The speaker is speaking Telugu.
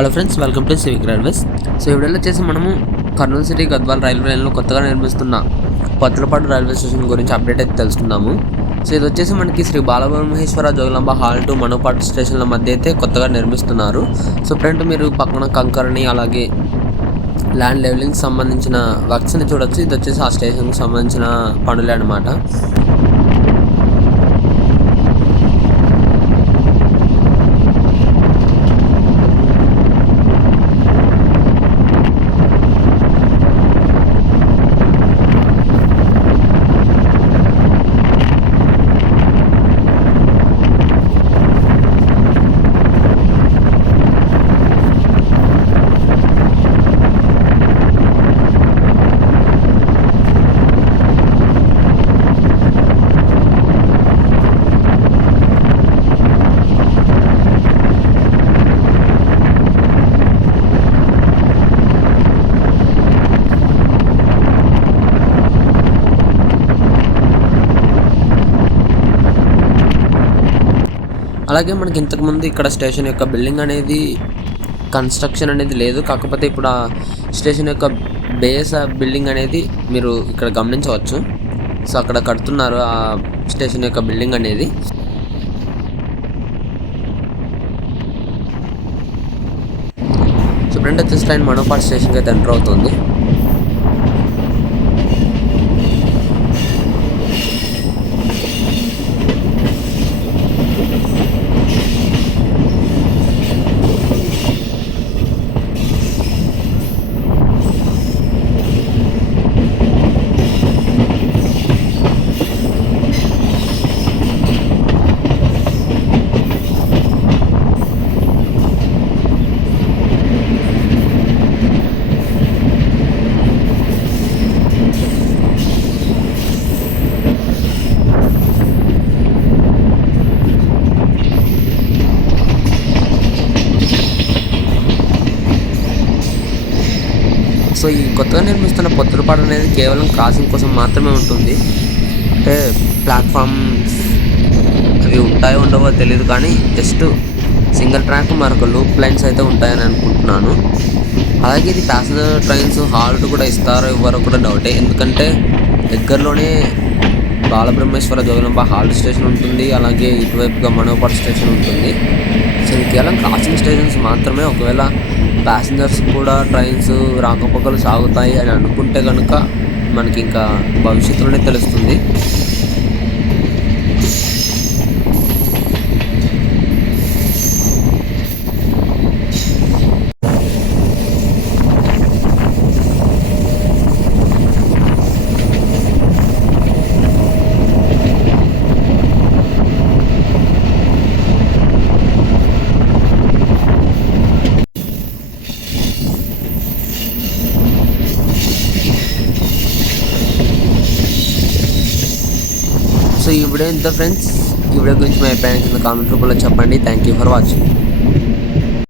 Hello friends, welcome to civic railways. So ఈ వీడియోలో వచ్చేసి మనము కర్నూలు సిటీ గద్వాల్ రైల్వే లైన్లో కొత్తగా నిర్మిస్తున్న పొత్తులపాడు రైల్వే స్టేషన్ గురించి అప్డేట్ అయితే తెలుసుకుందాము. సో ఇది వచ్చేసి మనకి శ్రీ బాలబ్రహ్మేశ్వర జోగులాంబ హాల్ టు మనోపాడు స్టేషన్ల మధ్య అయితే కొత్తగా నిర్మిస్తున్నారు. సో ఫ్రంట్ మీరు పక్కన కంకర్ని అలాగే ల్యాండ్ లెవెలింగ్ సంబంధించిన వర్క్స్ని చూడొచ్చు. ఇది వచ్చేసి ఆ స్టేషన్కి సంబంధించిన పనులే అనమాట. అలాగే మనకి ఇంతకుముందు ఇక్కడ స్టేషన్ యొక్క బిల్డింగ్ అనేది కన్స్ట్రక్షన్ అనేది లేదు. కాకపోతే ఇప్పుడు ఆ స్టేషన్ యొక్క బేస్ బిల్డింగ్ అనేది మీరు ఇక్కడ గమనించవచ్చు. సో అక్కడ కడుతున్నారు ఆ స్టేషన్ యొక్క బిల్డింగ్ అనేది. సో ఫ్రంట్ వచ్చేసి ట్రైన్ మనోపాడు స్టేషన్కి అయితే ఎంటర్ అవుతుంది. సో ఈ కొత్తగా నిర్మిస్తున్న పొత్తులపాడు అనేది కేవలం క్రాసింగ్ కోసం మాత్రమే ఉంటుంది. అంటే ప్లాట్ఫామ్ అవి ఉంటాయో ఉండవో తెలియదు, కానీ జస్ట్ సింగిల్ ట్రాక్ మరొక లూప్ లైన్స్ అయితే ఉంటాయని అనుకుంటున్నాను. అలాగే ఇది ప్యాసింజర్ ట్రైన్స్ హాల్ట్ కూడా ఇస్తారో ఇవ్వరో కూడా డౌటే. ఎందుకంటే దగ్గరలోనే బాలబ్రహ్మేశ్వర జోగులాంబ హాల్ట్ స్టేషన్ ఉంటుంది, అలాగే ఇటువైపుగా మనోపాడు స్టేషన్ ఉంటుంది. సో ఇది కేవలం క్రాసింగ్ స్టేషన్స్ మాత్రమే. ఒకవేళ ప్యాసింజర్స్ కూడా ట్రైన్స్ రాకపోకలు సాగుతాయి అని అనుకుంటే కనుక మనకి ఇంకా భవిష్యత్తులోనే తెలుస్తుంది. సో ఈ వీడియో ఇంత ఫ్రెండ్స్. ఈ వీడియో గురించి మీ అభిప్రాయం కింద కామెంట్ రూపంలో చెప్పండి. Thank you for watching.